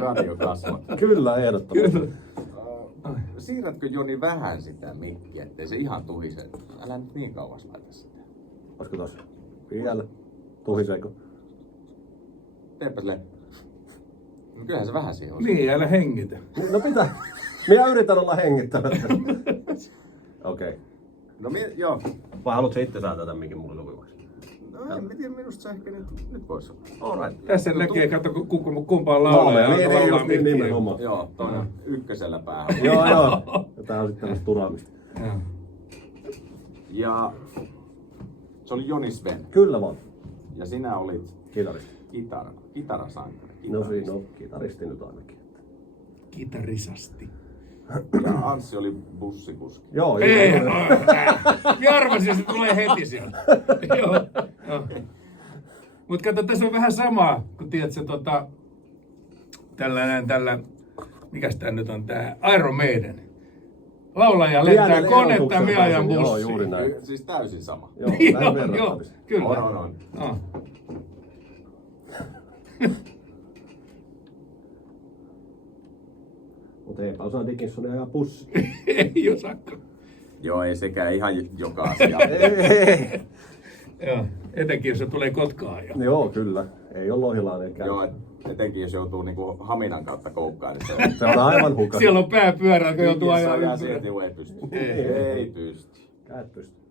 radiokasvot. Kyllä, ehdottomasti. Siirrätkö Joni vähän sitä mikkiä, ettei se ihan tuhise? Älä nyt niin kauas laita sitä. Olisiko tossa? Vielä. Tuhiseeko? Teepä silleen. No kyllähän se vähän siihen on. Niin, älä hengitä. No pitää. Minä yritän olla hengittämättä. Okei. No joo. Vai haluatko itse saada tämän mikin mulle sopivaksi? No en tiedä, minusta se ehkä nyt voisi olla. Alright. Tässä näkee, kato kumpaan laulaa. Niin, nimenomaan. Joo, tuonne ykkösellä päähän. Joo. Ja tää on sitten tämmöistä turaamista. Ja se oli Joni Sven. Kyllä vaan. Ja sinä olit Kitaristi. kitarasankari. No siinä on kitaristi nyt ainakin. Kitarisasti. Ja Anssi oli bussikuski. Joo, Ei, minä arvasin, että se tulee heti sieltä. Joo. Mutta kato, tässä on vähän samaa, kun tiedät se tällä, mikäs tää nyt on tää Iron Maiden. Laulaja lentää konetta, minä ajan bussiin. Joo, juuri näin. Siis täysin sama. Joo, näin verrattavissa. Kyllä. On. Oh. Mutta eipä osaa Dickinsonia ajaa bussi. Ei osakko. Joo, ei sekään ihan joka asia. Joo, etenkin jos se tulee Kotkaan jo. Joo, kyllä. Ei ole Lohilainen käy. Joo, etenkin jos joutuu niinku Haminan kautta koukkaan, niin Se on aivan hukassa. Siellä on pääpyörä, kun joutuu se ajaa jää ympyrää. sieltä, ei pysty. Ei. Ei pysty. Käät pysty.